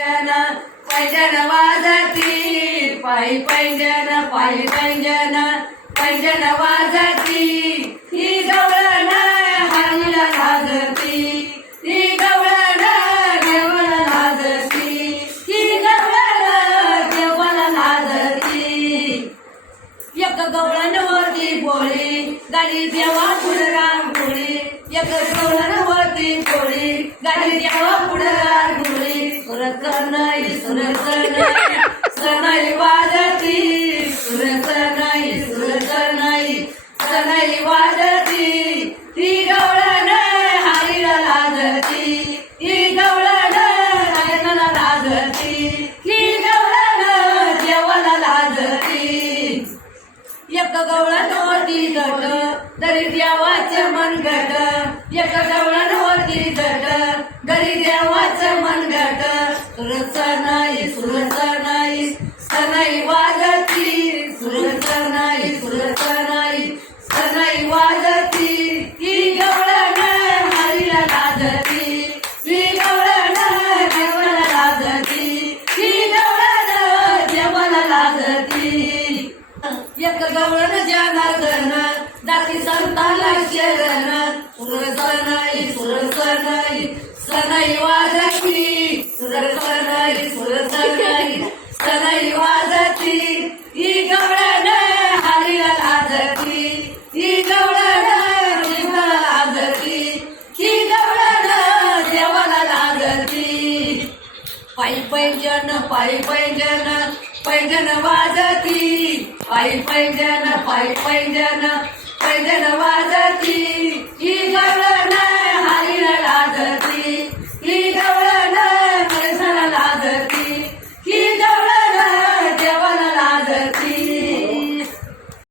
पैंजन पैंजन वाजती. पायी पैंजन पायी पैंजन पैंजन वाजती. ही गवळण हरीला लाजती ही गवळण देवळ लाजती ही गवळण देवळ लाजती एक गवळण होती बोळी गाडी देवा पुढे रांगोळी एक गवळण होती बोळी गाडी देवा पुढे रांगोळी सनई नाही वाजती सुरत नाही सुरत नाही सनाई वाजती ती गवळण हरीला लाजती ती गवळण हरीला लाजती ती गवळण देवाला लाजती. एक गवळण होती गट तरी देवाचे मन गट एक गवळण होती गट तरी सुरच नाही सुरच नाही सनाई वाजती सुरच नाही सुरच नाही सनाई वाजती. ही गवळण हरीला लाजती ही गवळण देवाला लाजती ही गवळण देवाला लाजती. एक गवळण जनार्दन दाती संताला शरण. सुरस नाही सुरस नाही सनाई वा पैजन पायी पैजन पैजन वाजती. पायी पैजन पायी पैजन पैजन वाजती.